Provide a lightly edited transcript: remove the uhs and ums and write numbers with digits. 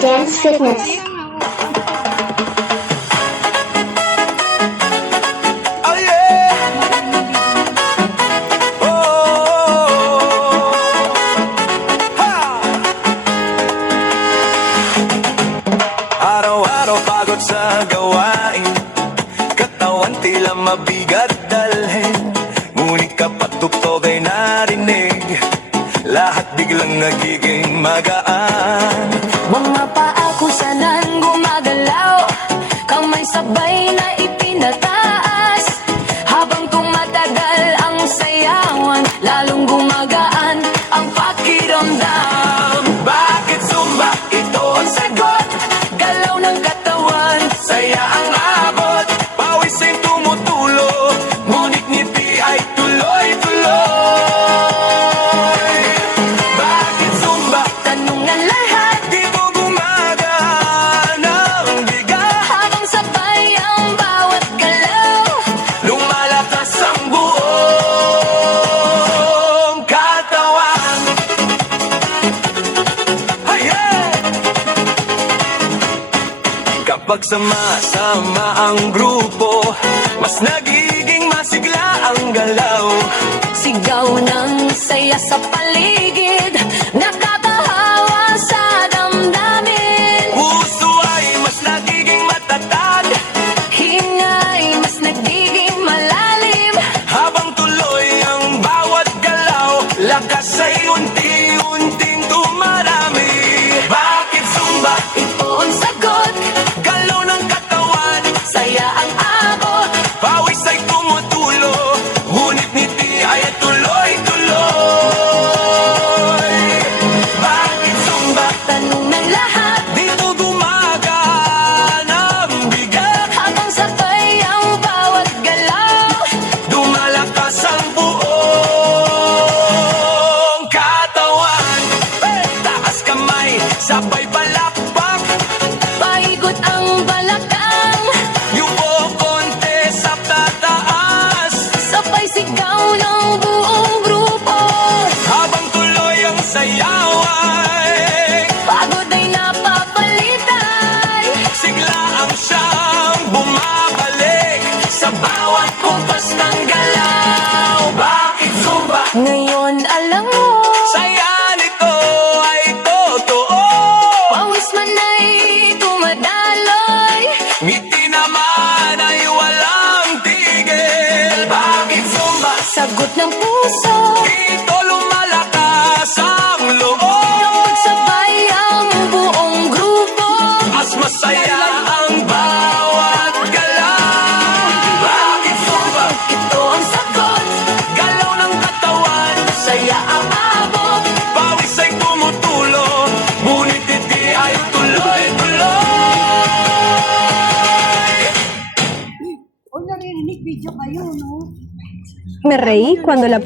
Dance Fitness. Oh yeah. Oh. Ha. Araw-araw pagod sa gawain, katawan tila mabigat dalhin. Ngunit kapag tugtog ay narinig, lahat biglang nagiging magaan. Mga paa kusanan gumagalaw, kamay sabay na ipinataas. Habang tumatagal ang sayawan, lalong gumagaan ang pakiramdam. Bakit Zumba? Ito ang sagot. Galaw ng katawan, Saya ang abot, pawis ay tumutulo, ngunit ngiti ay tuloy-tuloy. Bakit Zumba? tanong ng lahat, Dito gumagana ang bigat, habang sabay ang bawat galaw. lumalakas ang buong katawan. Ayan! Kapag sama-sama ang grupo, mas nagiging masigla ang galaw. Sigaw ng saya sa paligid, nakakahawa sa damdamin. Puso ay mas nagiging matatag, Hingay mas nagiging malalim. habang tuloy ang bawat galaw, lakas ay unti-unting tumarami. Bakit Zumba? Ito ang sagot, Galaw ng katawan, saya ang abot. pawis ay tumutulo, ngunit ngiti ay tuloy-tuloy. Bakit Zumba? Tanong ng lahat, Dito gumagana ang bigat, habang sabay ang bawat galaw. lumalakas ang buong katawan. Taas kamay, sabay palakpak, Paikot ang balakang, yuko konti sa tataas, sabay sigaw ng buong grupo. habang tuloy ang sayaway. Pagod ay napapalitan, Sigla ang siyang bumabalik sa bawat kumpas ng galaw. Bakit Zumba? ngayon alam mo. Saya nito ay totoo. Pawis man ay tumadaloy, Ngiti naman ay walang tigil. Bakit Zumba? sagot ng puso. Dito lumalakas ang loob. Pagsabay ang buong grupo, Mas masaya ang bawat galaw. Bakit Zumba? ito ang sagot. Galaw ng katawan, Saya ang abot, pawis ay tumutulo, ngunit hindi ay tuloy-tuloy. Hoy, narinig video kayo, no? Me reí cuando la